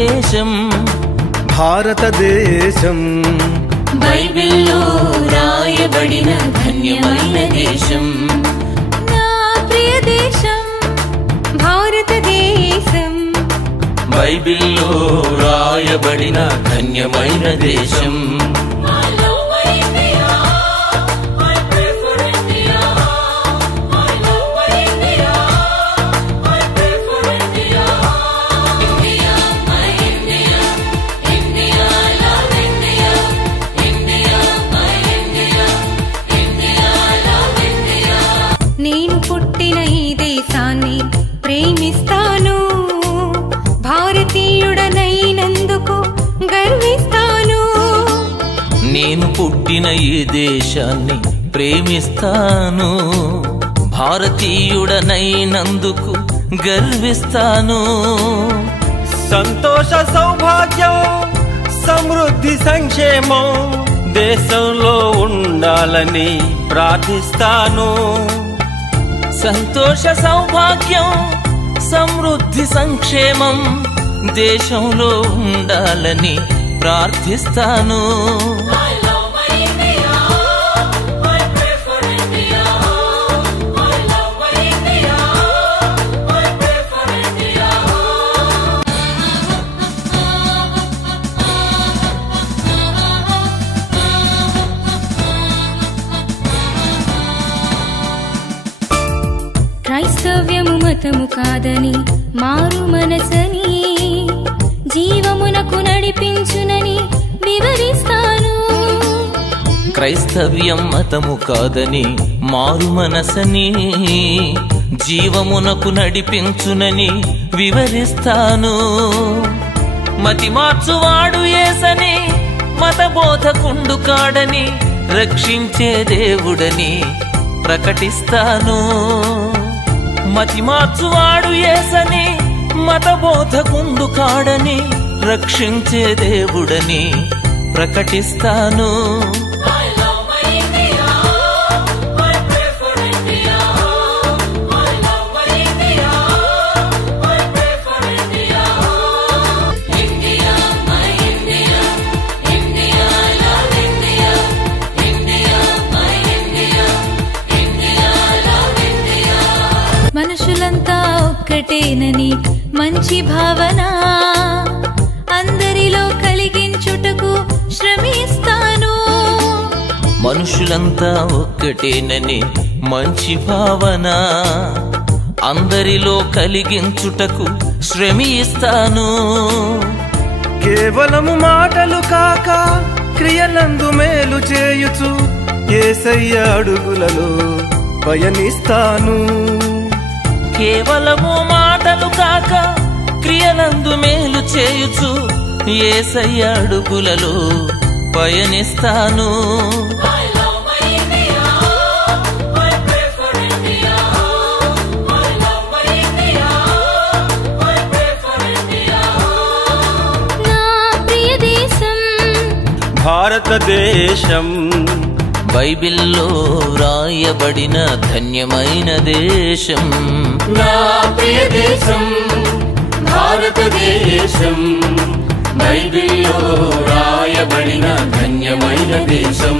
దేశం భారతదేశం బైబిల్లో రాయబడిన ధన్యమైన దేశం నా ప్రియ దేశం భారతదేశం బైబిల్లో రాయబడిన ధన్యమైన దేశం నేను పుట్టిన ఈ దేశాన్ని ప్రేమిస్తాను భారతీయుడనైనందుకు గర్విస్తాను నేను పుట్టిన ఈ దేశాన్ని ప్రేమిస్తాను భారతీయుడనైనందుకు గర్విస్తాను సంతోష సౌభాగ్యం సమృద్ధి సంక్షేమం దేశంలో ఉండాలని ప్రార్థిస్తాను సంతోష సౌభాగ్యం సమృద్ధి సంక్షేమం దేశంలో ఉండాలని ప్రార్థిస్తాను క్రైస్తవ్యము మతము కాదని మారు మనసని జీవమునకు నడిపించునని వివరిస్తాను క్రైస్తవ్యం మతము కాదని మారు మనసని జీవమునకు నడిపించునని వివరిస్తాను మతి మార్చువాడు యేసని మత బోధకుండు కాడని రక్షించే దేవుడని ప్రకటిస్తాను మతి మార్చువాడు యేసని మత బోధకుండు కాడని రక్షించే దేవుడని ప్రకటిస్తాను మనుషులంతా ఒక్కటేనని మంచి భావన అందరిలో కలిగించుటకు శ్రమిస్తాను మనుషులంతా ఒక్కటేనని మంచి భావన అందరిలో కలిగించుటకు శ్రమిస్తాను కేవలము మాటలు కాక క్రియలందు మేలు చేయుచు యేసయ్య అడుగులలో పయనిస్తాను కేవలము మాటలు కాక క్రియలందు మేలు చేయుచు యేసయ్య అడుగులలో పయనిస్తాను నా ప్రియ దేశం భారతదేశం బైబిల్లో వ్రాయబడిన ధన్యమైన దేశం నా ప్రియ దేశం భారతదేశం బైబిల్లో రాయబడిన ధన్యమైన దేశం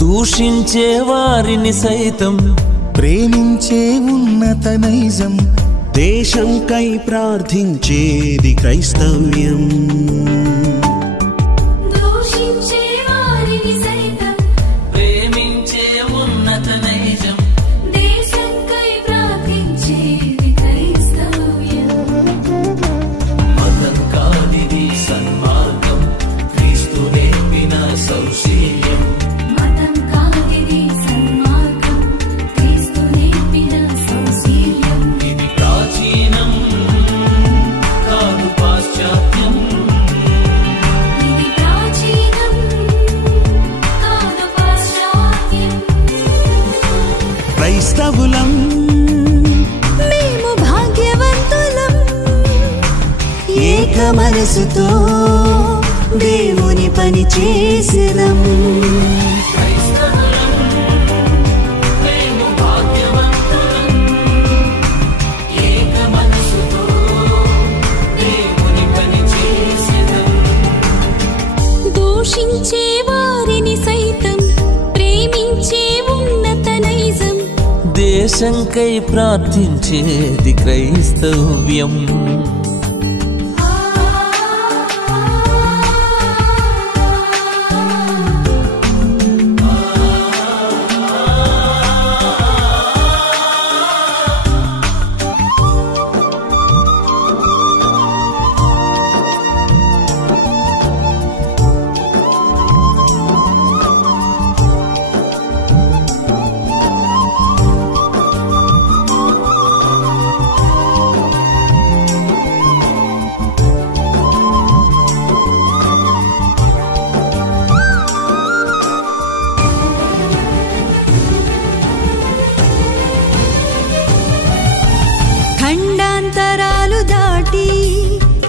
దూషించే వారిని సైతం ప్రేమించే ఉన్నత నైజం దేశంకై ప్రార్థించేది క్రైస్తవ్యం దూషించే వారిని సైతం ప్రేమించే ఉన్నత నైజం దేశంకై ప్రార్థించేది క్రైస్తవ్యం మతం కాదిది సన్మార్గం క్రీస్తు నేర్పిన సౌశీల్యం మతం కాదిది మనసుతో దేవుని పని చేసేదం. దూషించే వారిని సైతం ప్రేమించే ఉన్నత నైజం. దేశంకై ప్రార్థించేది క్రైస్తవ్యం. ఖండాంతరాలు దాటి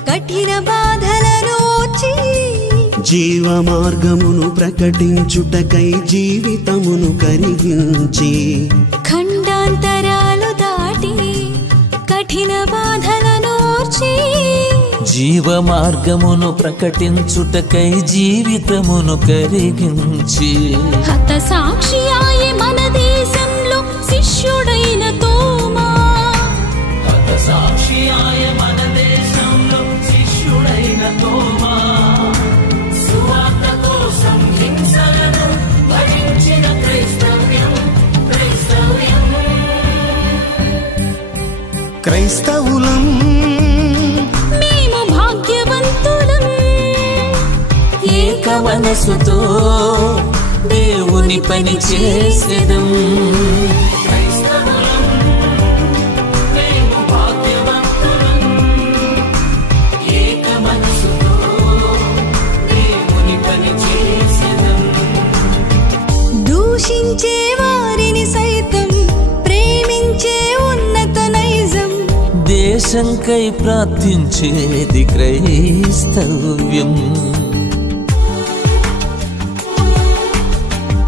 కఠిన బాధలను ఓర్చి జీవ మార్గమును ప్రకటించుటకై జీవితమును కరిగించి. ఖండాంతరాలు దాటి కఠిన బాధలను ఓర్చి జీవ మార్గమును ప్రకటించుటకై జీవితమును కరిగించి. హత సాక్షియాయే మన దేశంలో శిష్యుడైన తోమా. సాక్షియాయ మన దేశంలో శిష్యుడైన తోమా. సువార్త కోసం హింసలను భరించిన క్రైస్తవ్యం. క్రైస్తవులం మేము భాగ్యవంతులం. ఏక మనసుతో దేవుని పని చేసేదం. దూషించే వారిని సైతం ప్రేమించే ఉన్నత నైజం. దేశంకై ప్రార్థించేది క్రైస్తవ్యం.